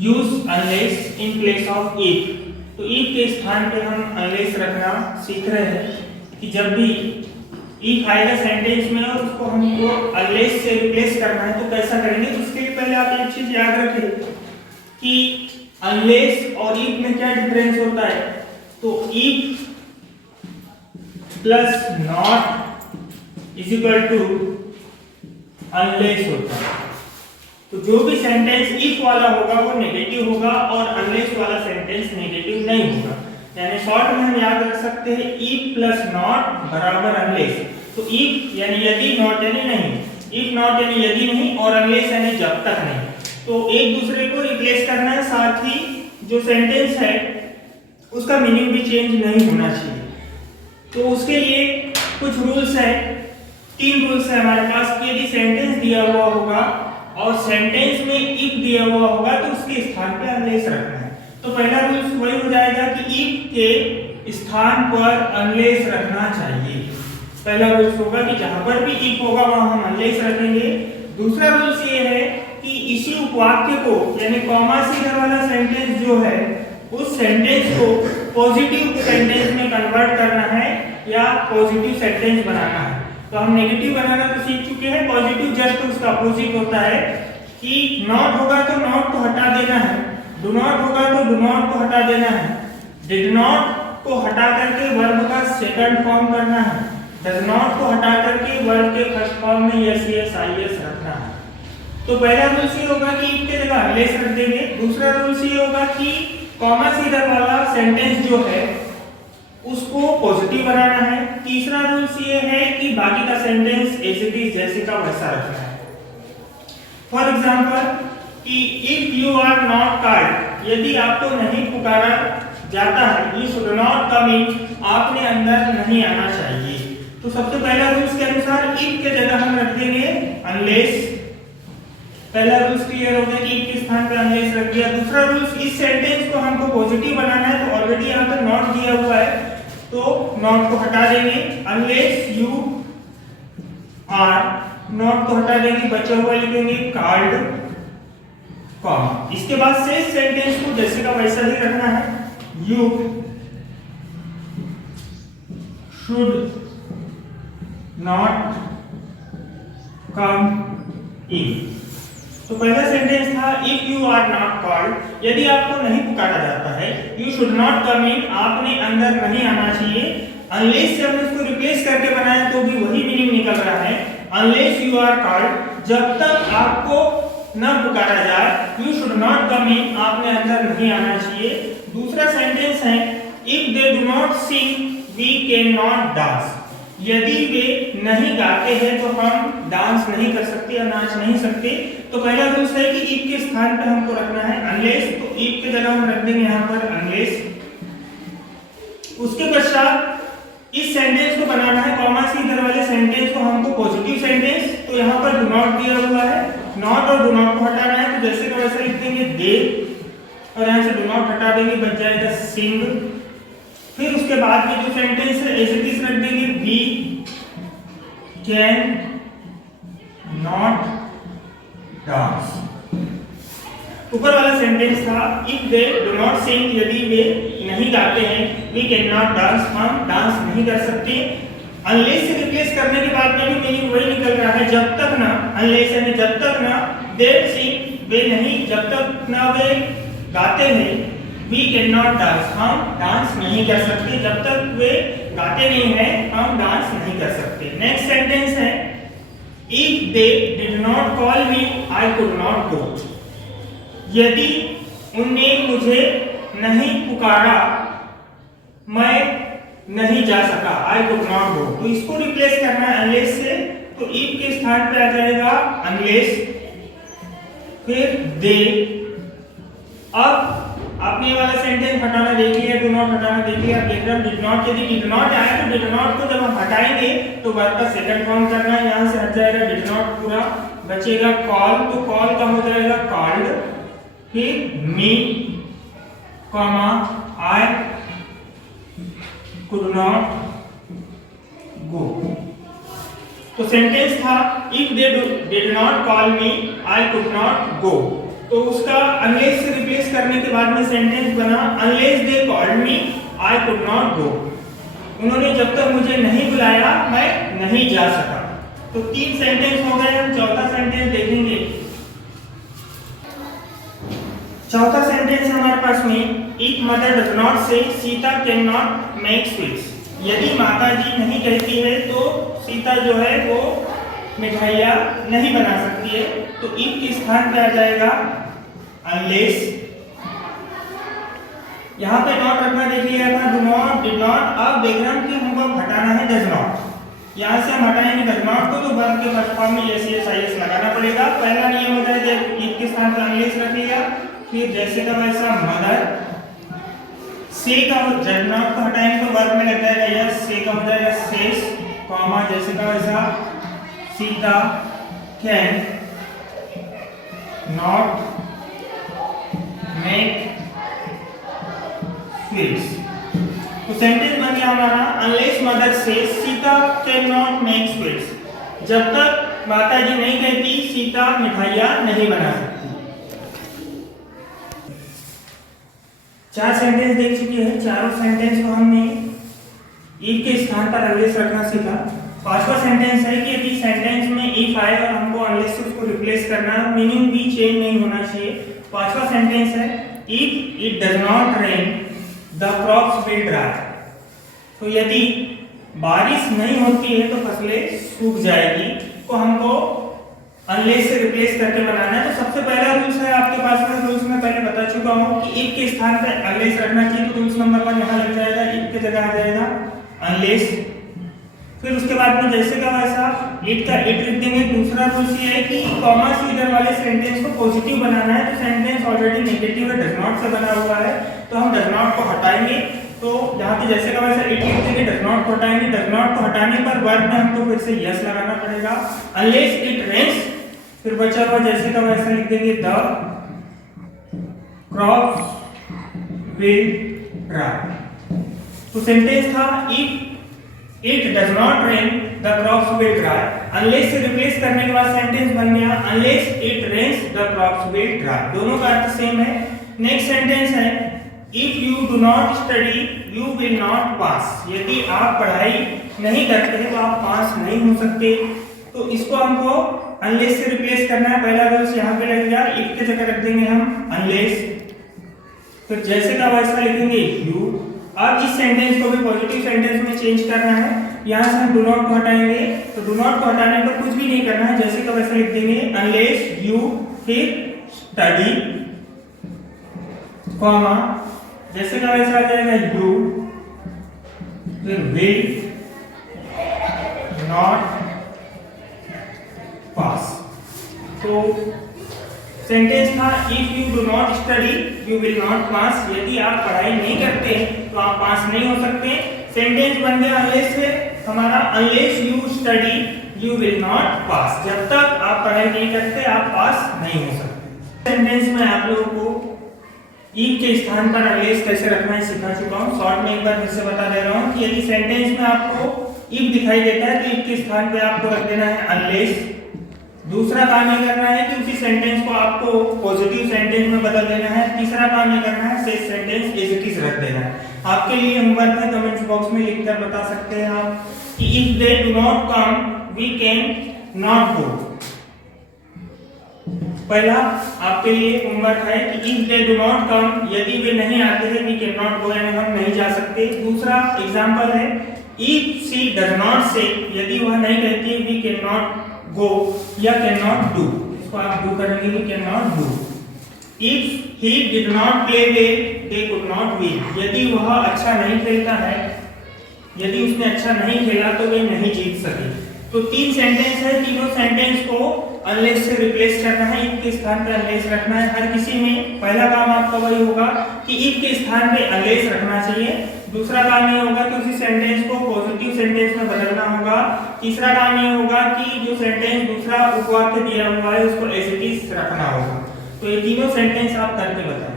Use unless in place of if. तो if के स्थान पे हम अनलेस रखना सीख रहे हैं कि जब भी इफ आएगा सेंटेंस में और उसको हमको अनलेस से रिप्लेस करना है तो कैसा करेंगे। तो उसके लिए पहले आप एक चीज याद रखें कि अनलेस और इफ में क्या डिफरेंस होता है। तो if plus not is equal to unless होता है। तो जो भी सेंटेंस इफ वाला होगा वो नेगेटिव होगा और अनलेस वाला सेंटेंस नेगेटिव नहीं होगा। यानी शॉर्ट में हम याद रख सकते हैं इफ प्लस नॉट बराबर अनलेस। तो इफ यानी यदि, नॉट यानी नहीं, इफ नॉट यानी यदि नहीं और अनलेस यानी जब तक नहीं। तो एक दूसरे को रिप्लेस करना है, साथ ही जो सेंटेंस है उसका मीनिंग भी चेंज नहीं होना चाहिए। तो उसके लिए कुछ रूल्स है, 3 रूल्स है हमारे पास कि यदि सेंटेंस दिया हुआ होगा और सेंटेंस में इफ दिया हुआ होगा तो उसके स्थान पे अनलेस रखना है। तो पहला रूल वही हो जाएगा कि इफ के स्थान पर अनलेस रखना चाहिए। पहला रूल होगा कि जहां पर भी इफ होगा वहां हम अनलेस रखेंगे। दूसरा रूल ये है कि इसी उपवाक्य को यानी कॉमा से इधर वाला सेंटेंस जो है उस सेंटेंस को पॉजिटिव सेंटेंस में कन्वर्ट करना है या पॉजिटिव सेंटेंस बनाना है। तो हम नेगेटिव बनाना तो सीख चुके हैं, पॉजिटिव जस्ट उसका अपोजिट होता है कि नॉट होगा तो नॉट को हटा देना है, डू नॉट होगा तो डू नॉट को हटा देना है, डिड नॉट को हटा करके वर्ब का सेकंड फॉर्म करना है, डज नॉट को हटा करके वर्ब के फर्स्ट फॉर्म में यस यस आई एस रखना है। तो पहला रूल ये होगा कि इफ के जगह अनलेस रख देंगे। दूसरा रूल ये होगा कि कॉमा से इधर वाला सेंटेंस जो है उसको पॉजिटिव बनाना है। तीसरा रूल ये है कि बाकी का सेंटेंस एज इट इज जैसे का वैसा रखना है। फॉर एग्जांपल कि if you are not called, यदि आपको नहीं पुकारा जाता है, you should not come in, आपने अंदर नहीं आना चाहिए। तो सबसे पहला रूल्स के अनुसार इफ के जगह हम रख देंगे अनलेस। पहला रूल्स क्लियर हो गया कि इफ के स्थान पर अनलेस रख दिया। दूसरा रूल्स, इस सेंटेंस को हमको पॉजिटिव बनाना है तो ऑलरेडी यहां पे नॉट दिया हुआ है तो नॉट को हटा देंगे। अनलेस यू आर, नॉट को हटा देंगे, बचा हुआ लिखेंगे कॉल्ड कॉमा। इसके बाद से सेंटेंस को जैसे का वैसा ही रखना है, you should not come in. तो पहला सेंटेंस था if you are not called, यदि आपको नहीं पुकारा जाता है, you should not come in, आपने अंदर नहीं आना चाहिए। अनलेस से हमने इसको रिप्लेस करके बनाया तो भी वही मीनिंग निकल रहा है। अनलेस यू आर कॉल्ड, जब तक आपको न पुकारा जाए, you should not come in, आपने अंदर नहीं आना चाहिए। दूसरा सेंटेंस है if they do not sing we can not dance, यदि वे नहीं गाते हैं तो हम डांस नहीं कर सकते या नाच नहीं सकते। तो पहला रूल है कि इफ के स्थान पे हमको रखना है अनलेस, तो इफ के जगह हम रख देंगे यहाँ पर अनलेस। उसके पश्चात इस सेंटेंस को बनाना है, कॉमा से इधर वाले सेंटेंस को हमको पॉजिटिव सेंटेंस, तो यहाँ पर डू नॉट दिया हुआ है, नॉट और डू नॉट को हटाना है तो जैसे का वैसा लिख देंगे दे, और यहाँ से डू नॉट हटा देंगे, बच जाएगा सिंग। फिर उसके बाद में जो सेंटेंस है एज इट इज रख देंगे वी कैन नॉट डांस। ऊपर वाला सेंटेंस था इफ दे डू नॉट सिंग, यदि वे नहीं गाते हैं, वी कैन नॉट डांस, हम डांस नहीं कर सकते। अनलेस से रिप्लेस करने के बाद में भी मीनिंग वही निकल रहा है, जब तक ना, अनलेस यानी जब तक ना, दे सिंग वे नहीं, जब तक ना वे गाते हैं, वी कैन नॉट डांस, हम डांस नहीं कर सकते, जब तक वे गाते नहीं हैं हम डांस नहीं कर सकते। नेक्स्ट सेंटेंस है if they did not call me I could not go, यदि उनने मुझे नहीं पुकारा मैं नहीं जा सका, आई कुड नॉट गो। तो इसको रिप्लेस करना है अनलेस से, तो इफ के स्थान पे आ जाएगा अनलेस, फिर दे। अब आपने ये वाला सेंटेंस हटाना देख लिया, डू नॉट हटाना देख लिया, देख रहे हैं डिड नॉट, यदि डिड नॉट आया तो डिड नॉट को जब हम हटाएंगे तो वर्ब का सेकंड फॉर्म करना है, यहां से हट जाएगा डिड नॉट पूरा, बचेगा कॉल, तो कॉल का हो जाएगा कॉल्ड, फिर मी comma I could not go. तो सेंटेंस था if they did not call me I could not go. तो उसका अनलेस से रिप्लेस करने के बाद में सेंटेंस बना unless they called me I could not go. उन्होंने जब तक मुझे नहीं बुलाया मैं नहीं जा सका। तो 3 सेंटेंस हो गए। हम चौथा सेंटेंस देखेंगे। चौथा सेंटेंस हमारे पास में इफ मदर डज नॉट से Sita can not make sweets. यदि माता जी नहीं कहती है तो सीता जो है वो मिठाइयाँ नहीं बना सकती है। तो इफ के स्थान पे आ जाएगा अनलेस। यहाँ पे नॉट रखना देख लिया था, डू नॉट, डिड नॉट। अब बैकग्राउंड के हमको हटाना है डज नॉट। यहाँ से हम हटाएंगे डज नॉट को तो वर्ब के फर्स्ट फॉर्म में एस आई लगाना पड़ेगा। पहला नियम होता है जब इफ के स्थान पर अनलेस रख लिया, फिर जैसे का वैसा मदर से का जब नॉट को हटाएंगे तो वर्ब में लग जाएगा यस, से का हो जाएगा सेस, कॉमा जैसे का वैसा Sita can not make sweets. तो सेंटेंस बन गया हमारा unless mother says Sita can not make sweets. जब तक माता जी नहीं कहती सीता मिठाइयाँ नहीं बना सकती। 4 सेंटेंस देख चुके हैं। चारों सेंटेंस को हमने इफ के स्थान पर अनलेस रखना सीखा। 5वां सेंटेंस है कि यदि सेंटेंस में इफ आए और हमको अनलेस से उसको रिप्लेस करना, मीनिंग भी चेंज नहीं होना चाहिए। 5वां सेंटेंस है if it does not rain the crops will dry. तो यदि बारिश नहीं होती है तो फसलें सूख जाएगी। तो हमको अनलेस से रिप्लेस करके बनाना है। तो सबसे पहला रूल्स है आपके पास में, रूल्स में पहले बता चुका हूँ कि इफ के स्थान पर अनलेस रखना चाहिए। तो रूल्स नंबर 1 यहाँ लग जाएगा, इफ की जगह आ जाएगा अनलेस। फिर उसके बाद में जैसे का वैसा इट का इट लिख देंगे। दूसरा रूल्स ये है कि कॉमा से इधर वाले सेंटेंस को पॉजिटिव बनाना है। तो सेंटेंस ऑलरेडी नेगेटिव है, डज नॉट से बना हुआ है, तो हम डज नॉट को हटाएंगे। तो यहाँ पे जैसे का वैसा इट लिख देंगे, डज नॉट को हटाएंगे। डज नॉट को हटाने पर वर्ब में हमको फिर से यस लगाना पड़ेगा। अनलेस इट रेन्स, फिर बचा हुआ जैसे का वैसा लिख देंगे द क्रॉप्स विल ड्राई। तो सेंटेंस था if it does not rain the crops will dry. Unless से रिप्लेस करने के बाद सेंटेंस बन गया unless it rains the crops will dry. दोनों का अर्थ सेम है। नेक्स्ट सेंटेंस है if you do not study you will not pass. यदि आप पढ़ाई नहीं करते हैं तो आप पास नहीं हो सकते। तो इसको हमको अनलेस से रिप्लेस करना है। पहला रूल्स यहाँ पे लगेगा, इफ के जगह रख देंगे हम अनलेस, फिर जैसे का वैसा लिखेंगे यू। अब इस सेंटेंस को भी पॉजिटिव सेंटेंस में चेंज करना है। यहाँ से हम डू नॉट को हटाएंगे। तो डू नॉट को हटाने पर कुछ भी नहीं करना है, जैसे का वैसा लिख देंगे अनलेस यू, फिर स्टडी, कॉमा जैसे का वैसा आ जाएगा यू, फिर विल नॉट पास। तो सेंटेंस था if you do not study you will not pass. यदि आप पढ़ाई नहीं करते तो आप पास नहीं हो सकते। सेंटेंस बन गया अनलेस से हमारा unless you study you will not पास। जब तक आप पढ़ाई नहीं करते आप पास नहीं हो सकते। सेंटेंस में आप लोगों को इफ के स्थान पर अनलेस कैसे रखना है सिखा चुका हूँ। शॉर्ट में एक बार फिर से बता दे रहा हूँ कि यदि सेंटेंस में आपको इफ दिखाई देता है तो इफ के स्थान पे आपको रख देना है अनलेस। दूसरा काम ये करना है कि उसी सेंटेंस को आपको पॉजिटिव सेंटेंस में बदल देना है। तीसरा काम ये करना है same sentence as it is रख देना है। आपके लिए होमवर्क है, कमेंट्स बॉक्स में लिखकर बता सकते हैं आप कि if they do not come we can not go. पहला आपके लिए होमवर्क है कि if they do not come, यदि वे नहीं आते हैं वी कैन नॉट गो, यानी हम नहीं जा सकते। दूसरा एग्जांपल है इफ शी डज नॉट से, यदि वह नहीं कहती वी कैन नॉट गो या कैन नॉट डू। इसको आप डू करेंगे we can not do. If he did not play well they could not win, यदि वह अच्छा नहीं खेलता है, यदि उसने अच्छा नहीं खेला तो वे नहीं जीत सके। तो 3 सेंटेंस है, तीनों सेंटेंस को अनलेस से रिप्लेस करना है। इफ के स्थान पे अनलेस रखना है हर किसी में। पहला काम आपका वही होगा कि इफ के स्थान पे अनलेस रखना चाहिए। दूसरा काम ये होगा कि उसी सेंटेंस को पॉजिटिव सेंटेंस में बदलना होगा। तीसरा काम ये होगा कि जो सेंटेंस दूसरा उपवाक्य दिया हुआ है उसको एज इट इज रखना होगा। तो ये तीनों सेंटेंस आप करके बताएं।